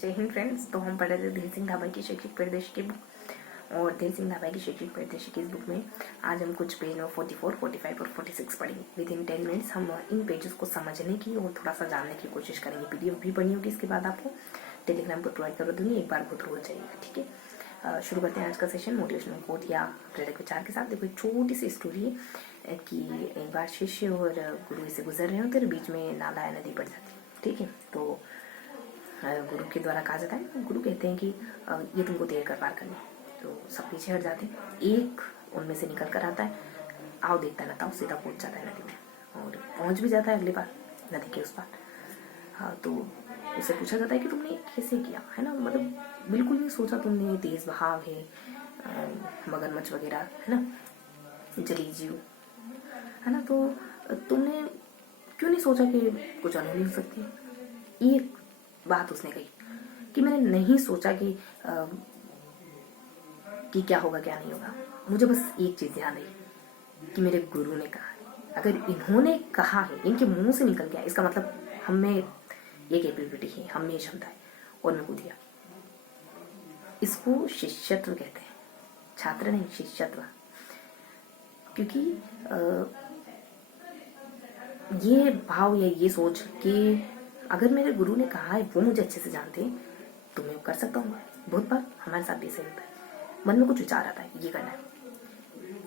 जय हिंद फ्रेंड्स। तो हम पढ़ रहे थे धीर सिंह धाबा की शैक्षिक परिदृश्य की बुक, और धीर सिंह धाबा की शैक्षिक परिदृश्य की इस बुक में आज हम कुछ पेज नंबर 44, 45 और 46 पढ़ेंगे। विद इन 10 मिनट्स हम इन पेजेस को समझने की और थोड़ा सा जानने की कोशिश करेंगे। पीडीएफ भी पढ़नी होगी, इसके बाद आपको टेलीग्राम पर प्रोवाइड कर दूंगी, एक बार खुद हो जाएगा। ठीक है, शुरू करते हैं आज का सेशन मोटिवेशनल कोट या प्रेरक विचार के साथ। देखो, एक छोटी सी स्टोरी है कि एक बार शिष्य और गुरु से गुजर रहे होते, बीच में नाला या नदी पड़ जाती। ठीक है, तो गुरु के द्वारा कहा जाता है, गुरु कहते हैं कि ये तुमको तैर कर पार करनी। तो सब पीछे हट जाते हैं। एक उनमें से निकल कर आता है, आओ देखता है, ताऊ सीधा पहुंच जाता है नदी में और पहुंच भी जाता है अगली बार नदी के उस पार। हाँ, तो उससे पूछा जाता है कि तुमने कैसे किया, है ना, मतलब बिल्कुल नहीं सोचा तुमने, तेज बहाव है, मगरमच्छ वगैरह है ना, जली जीव है ना, तो तुमने क्यों नहीं सोचा कि कुछ अनहोनी हो सकती है। एक बात उसने कही कि मैंने नहीं सोचा कि क्या होगा क्या नहीं होगा। मुझे बस एक चीज ध्यान रही कि मेरे गुरु ने कहा है, अगर इन्होंने कहा है, इनके मुंह से निकल गया, इसका मतलब हम में ये कैपेबिलिटी है, हम में ये क्षमता है, और मैं कूद गया। इसको शिष्यत्व कहते हैं, छात्र नहीं, शिष्यत्व। क्योंकि ये भाव या ये सोच कि अगर मेरे गुरु ने कहा है, वो मुझे अच्छे से जानते हैं, तो मैं कर सकता हूँ। बहुत बार हमारे साथ भी ऐसा होता है, मन में कुछ विचार आता है, ये करना है,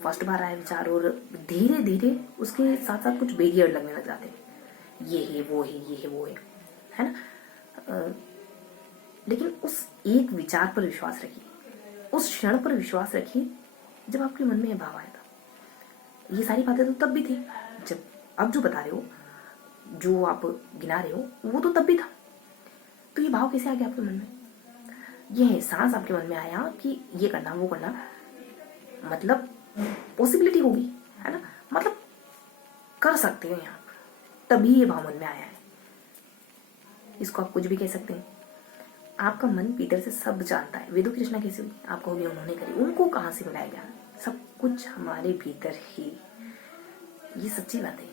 फर्स्ट बार आया विचार, और धीरे धीरे उसके साथ साथ कुछ बैरियर लगने लग जाते हैं, ये है वो है, ये है वो है ना। लेकिन उस एक विचार पर विश्वास रखिए, उस क्षण पर विश्वास रखिए जब आपके मन में यह भाव आया था। ये सारी बातें तो तब भी थी, जब अब जो बता रहे हो, जो आप गिना रहे हो, वो तो तब भी था। तो ये भाव कैसे आ गया आपके मन में? ये एहसास आपके मन में आया कि ये करना वो करना, मतलब पॉसिबिलिटी होगी, है ना, मतलब कर सकते हो यहाँ, तभी ये भाव मन में आया है। इसको आप कुछ भी कह सकते हैं। आपका मन भीतर से सब जानता है। वेदों की रचना कैसे हुई? आप कहोगे उन्होंने करी, उनको कहाँ से मिलाया गया? सब कुछ हमारे भीतर ही। ये सच्ची बात है,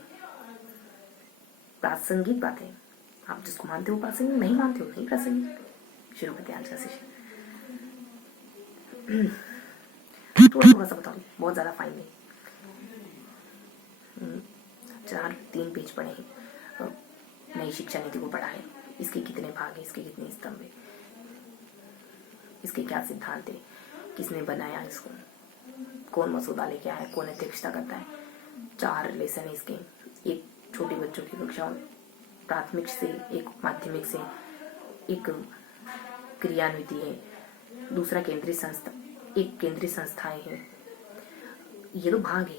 प्रासंगिक बात है। आप जिसको मानते हो प्रासंगिक, नहीं मानते हो नहीं प्रासंगिक। शुरू करते हैं आज का सेशन। थोड़ा सा बताओ, बहुत ज्यादा फाइन नहीं। 3 पेज पढ़े हैं, नई शिक्षा नीति को पढ़ा है। इसके कितने भाग है, इसके कितने स्तंभ है, इसके क्या सिद्धांत है, किसने बनाया इसको, कौन मसौदा लेके आया, कौन अध्यक्षता करता है। 4 लेसन है इसके, एक छोटे बच्चों की कक्षाओं, प्राथमिक से, एक माध्यमिक से, एक क्रियान्विति है, दूसरा केंद्रीय संस्था, एक केंद्रीय संस्थाएं हैं। ये तो भाग है,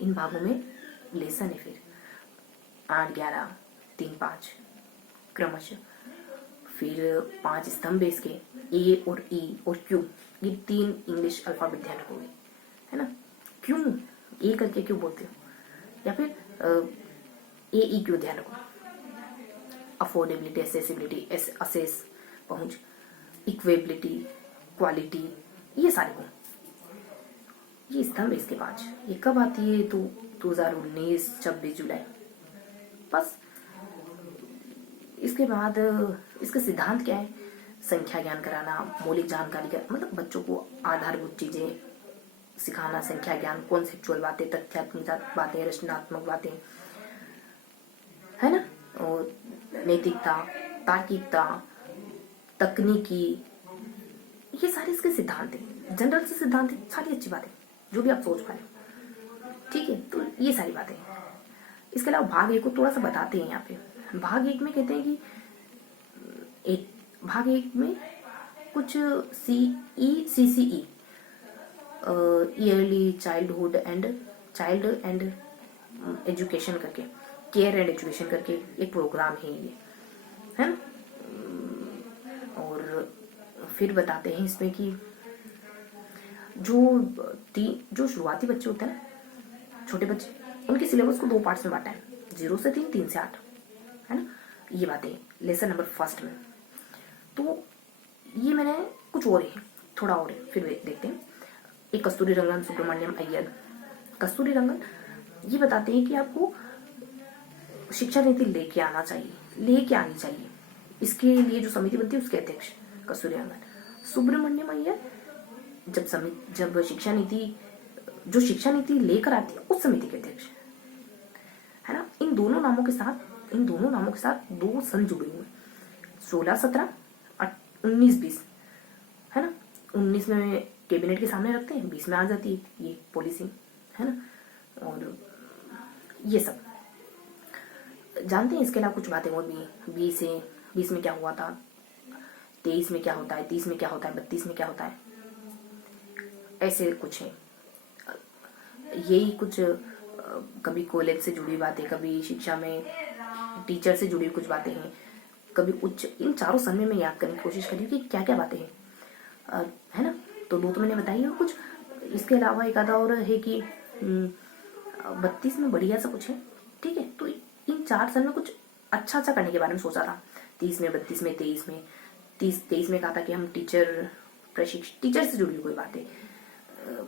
इन भागों में लेसन है फिर 8, 11, 3, 5 क्रमशः। फिर 5 स्तंभ है इसके, ए और ई और क्यू। ये 3 इंग्लिश अल्फाबेट ध्यान रखोगे, है ना। क्यों ए करके क्यों बोलते हो, या फिर ए ई क्यों ध्यान रखो। अफोर्डेबिलिटी, एसेसिबिलिटी, असेस पहुंच, इक्वेबिलिटी, क्वालिटी, ये सारे गुण, ये स्तंभ इसके 5। ये कब आती है? तो 2019 26 जुलाई। बस इसके बाद इसका सिद्धांत क्या है? संख्या ज्ञान कराना, मौलिक जानकारी का, मतलब बच्चों को आधारभूत चीजें सिखाना, संख्या ज्ञान, कॉन्सेप्चुअल बातें, तथ्यात्मक बातें, रचनात्मक बातें, है ना, और नैतिकता, तार्किकता, तकनीकी, ये सारे इसके सिद्धांत है। जनरल से सिद्धांत है, सारी अच्छी बातें जो भी आप सोच पाए। ठीक है, तो ये सारी बातें। इसके अलावा भाग 1 को थोड़ा सा बताते हैं यहाँ पे। भाग 1 में कहते हैं कि भाग 1 में कुछ CCE, yearly child and education करके, केयर एंड एजुकेशन करके एक प्रोग्राम है ये, है ना। और फिर बताते हैं इसमें कि जो शुरुआती बच्चे होते हैं ना, छोटे बच्चे, उनके सिलेबस को 2 पार्ट्स में बांटा है, 0 से 3, 3 से 8, है ना। ये बातें लेसन नंबर 1 में। तो ये मैंने कुछ और है, थोड़ा और है, फिर देखते हैं। एक कस्तूरी रंगन सुब्रमण्यम अय्यर, कस्तूरी रंगन ये बताते हैं कि आपको शिक्षा नीति लेके आनी चाहिए। इसके लिए जो समिति बनती है उसके अध्यक्ष कस्तूरिरंगन। सुब्रमण्यम अय्यर जब शिक्षा नीति लेकर आती है उस समिति के अध्यक्ष, है ना। इन दोनों नामों के साथ 2 सन जुड़े हुए, 16, 17, 19, 20, है ना। 19 में कैबिनेट के सामने रखते हैं, 20 में आ जाती है ये पॉलिसी, है ना। और ये सब जानते हैं। इसके अलावा कुछ बातें और भी हैं। 20 में क्या हुआ था, 23 में क्या होता है, 30 में क्या होता है, 32 में क्या होता है, ऐसे कुछ है। यही कुछ कभी कॉलेज से जुड़ी बातें, कभी शिक्षा में टीचर से जुड़ी कुछ बातें हैं, कभी उच्च। इन चारों सन में मैं याद करने की कोशिश करी कि क्या क्या बातें हैं, है ना। तो 2 तो मैंने बताई और कुछ इसके अलावा एक आधा और है कि 32 में बढ़िया सा कुछ है, ठीक है। तो इन 4 सन में कुछ अच्छा करने के बारे में सोचा था। 30 में, 32 में, 23 में। 23 में कहा था कि हम टीचर से जुड़ी कोई बातें।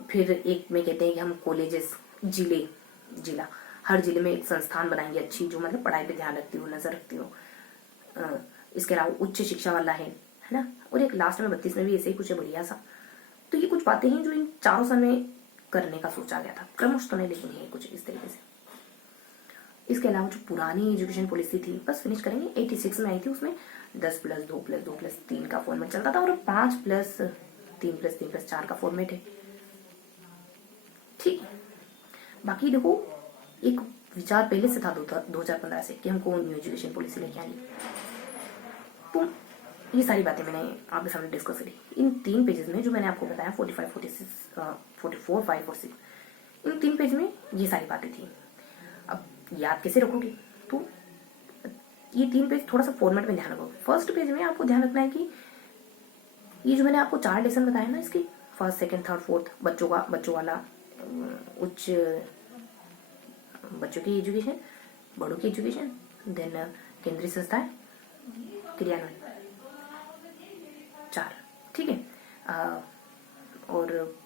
फिर एक में कहते हैं कि हम कॉलेजेस, जिला, हर जिले में एक संस्थान बनाएंगे अच्छी, जो मतलब पढ़ाई पे ध्यान रखती हो, नजर रखती हो। इसके अलावा उच्च शिक्षा वाला है ना। और एक लास्ट में 32 में भी ऐसे ही कुछ है बढ़िया सा। तो ये कुछ बातें हैं जो इन चारों सन में करने का सोचा गया था, क्रमश तो नहीं, लेकिन है कुछ इस तरीके से। इसके अलावा जो पुरानी एजुकेशन पॉलिसी थी, बस फिनिश करेंगे। 86 में आई थी, उसमें 10+2+2+3 का फॉर्मेट चलता था और 5+3+3+4 का फॉर्मेट है, ठीक। बाकी देखो, एक विचार पहले से था 2015 से कि हमको न्यू एजुकेशन पॉलिसी लेके आनी। तो ये सारी बातें मैंने आपके सामने डिस्कस करी इन 3 पेजेस में, जो मैंने आपको बताया 45, 46, 44, 5 और 6। इन 3 पेज में ये सारी बातें थी। अब याद कैसे रखोगे, तो ये 3 पेज थोड़ा सा फॉर्मेट में ध्यान रखो। फर्स्ट पेज में आपको ध्यान रखना है कि ये जो मैंने आपको 4 लेसन बताया ना, इसकी 1st, 2nd, 3rd, 4th, बच्चों वाला, उच्च बच्चों की एजुकेशन, बड़ों की एजुकेशन, देन केंद्रीय संस्थाएं, क्रियान्वयन, 4, ठीक है। और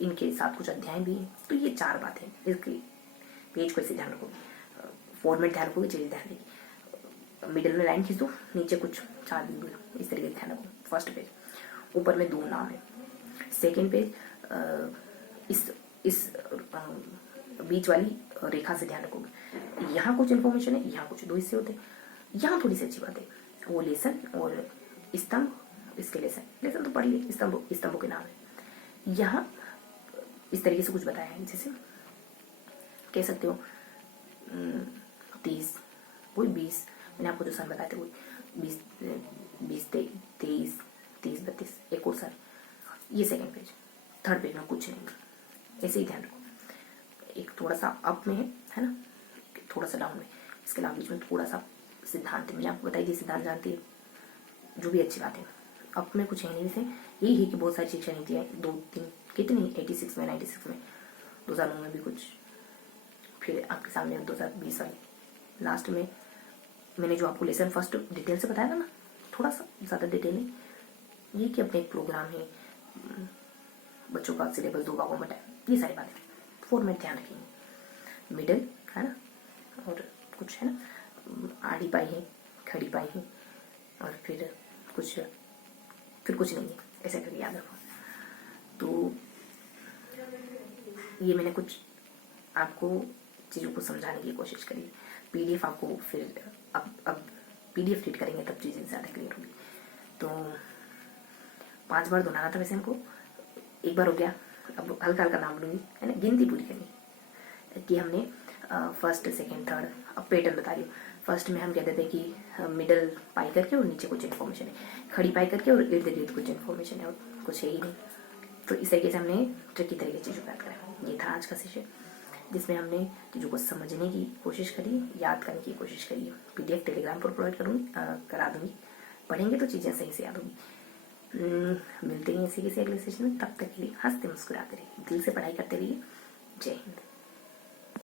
इनके साथ कुछ अध्याय भी हैं। तो ये 4 बातें, इसकी पेज को ऐसे ध्यान रखोगे, फॉर्मेट ध्यान रखोगे, चीज ध्यान रखोगे। मिडिल में लाइन खींच दो, नीचे कुछ 4 बिंदु, इस तरीके से ध्यान रखो। फर्स्ट पेज, ऊपर में 2 नाम है। सेकेंड पेज, इस बीच वाली रेखा से ध्यान रखोगे। यहाँ कुछ इन्फॉर्मेशन है, यहाँ कुछ 2 हिस्से होते हैं। यहाँ थोड़ी सी अच्छी बात है, वो लेसन और स्तंभ, इसके लेसन तो पढ़िए, स्तंभों के नाम है। यहाँ इस तरीके से कुछ बताया है, जैसे कह सकते हो 30, वही 20, मैंने आपको जो सन बताए थे वही 20, 23, 30, 32, एक और सन। ये सेकेंड पेज। थर्ड पेज में कुछ नहीं, ऐसे ही ध्यान रखो। एक थोड़ा सा अप में है ना, थोड़ा सा डाउन में। इसके अलावा बीच में थोड़ा सा सिद्धांत, मैंने आपको बताई थी, सिद्धांत जानती है, जो भी अच्छी बात है। अप में कुछ है नहीं, वैसे यही है कि बहुत सारी शिक्षा नीति है, 2-3 कितनी, 86 में, 96 में, 2009 में भी कुछ, फिर आपके सामने 2020 वाली। लास्ट में मैंने जो आपको लेसन फर्स्ट डिटेल से बताया था ना, थोड़ा सा ज़्यादा डिटेल है, ये कि अपने एक प्रोग्राम है, बच्चों का सिलेबस 2 भागों में है, ये सारी बातें फॉर्मेट ध्यान रखेंगे। मिडल है ना, और कुछ है ना, आड़ी पाई है, खड़ी पाई है, और फिर कुछ नहीं है, ऐसे करके याद रखो। तो ये मैंने कुछ आपको चीज़ों को समझाने की कोशिश करी। पीडीएफ आपको फिर अब पीडीएफ रीड करेंगे तब चीज़ें ज़्यादा क्लियर होगी। तो 5 बार दोहराना था वैसे हमको, एक बार हो गया। अब हल्का हल्का नाम लूँगी, है ना, गिनती पूरी करनी कि हमने फर्स्ट, सेकेंड, थर्ड। अब पैटर्न बता रही हूँ। फर्स्ट में हम कहते थे कि मिडल पाई करके और नीचे कुछ इन्फॉर्मेशन है, खड़ी पाई करके और इर्द गिर्द कुछ इन्फॉर्मेशन है, और कुछ है ही नहीं। तो इस तरीके से हमने ट्रिकी तरीके से चीज़ों को याद करा। ये था आज का सेशन, जिसमें हमने चीज़ों को समझने की कोशिश करी, याद करने की कोशिश करी। पीडीएफ टेलीग्राम पर प्रोवाइड करा दूंगी, पढ़ेंगे तो चीज़ें सही से याद होगी। मिलते हैं इसी किसी अगले सेशन में, तब तक के लिए हंसते मुस्कुराते रहिए, दिल से पढ़ाई करते रहिए। जय हिंद।